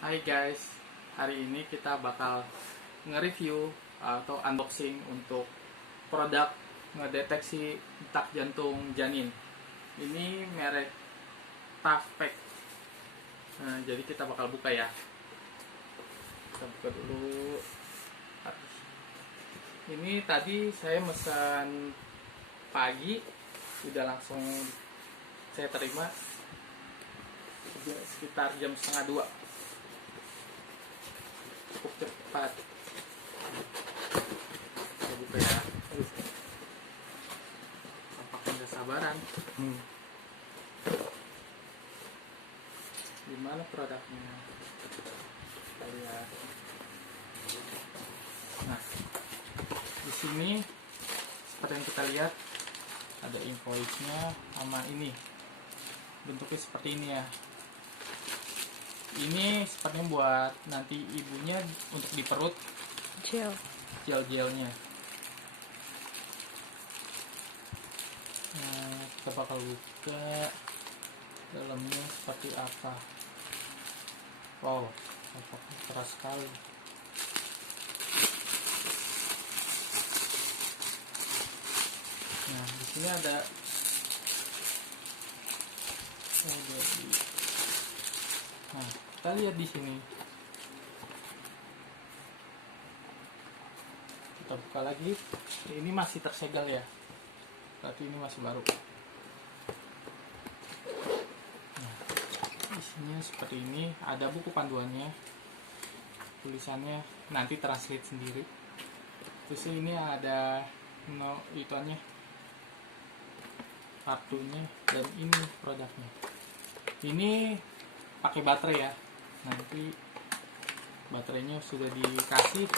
Hai guys, hari ini kita bakal nge-review atau unboxing untuk produk ngedeteksi detak jantung janin. Ini merek TAVPEK. Nah, jadi kita bakal buka ya. Kita buka dulu. Ini tadi saya pesan pagi, udah langsung saya terima sekitar jam setengah 2. Cukup cepat. Saya buka ya. Tampaknya nggak sabaran. Gimana produknya? Kita lihat. Nah, di sini seperti yang kita lihat ada invoice-nya sama ini. Bentuknya seperti ini ya. Ini sepertinya buat nanti ibunya untuk di perut, gel-gelnya. Nah, kita bakal buka dalamnya seperti apa. Wow, tampaknya keras sekali. Nah, di sini ada Nah, kita lihat di sini. Kita buka lagi. Ini masih tersegel ya. Berarti ini masih baru. Nah, isinya seperti ini. Ada buku panduannya. Tulisannya nanti translate sendiri. Terus ini ada ituannya, kartunya, dan ini produknya. Ini pakai baterai ya, nanti baterainya sudah dikasih.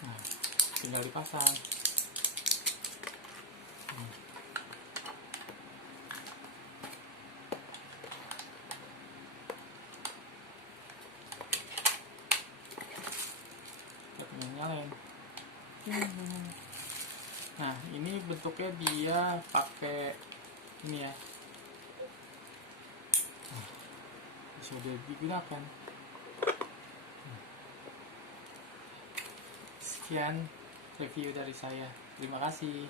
Nah, tinggal dipasang. Kita nyalain. Nah, ini bentuknya dia pakai ini ya. Sudah digunakan. Sekian review dari saya. Terima kasih.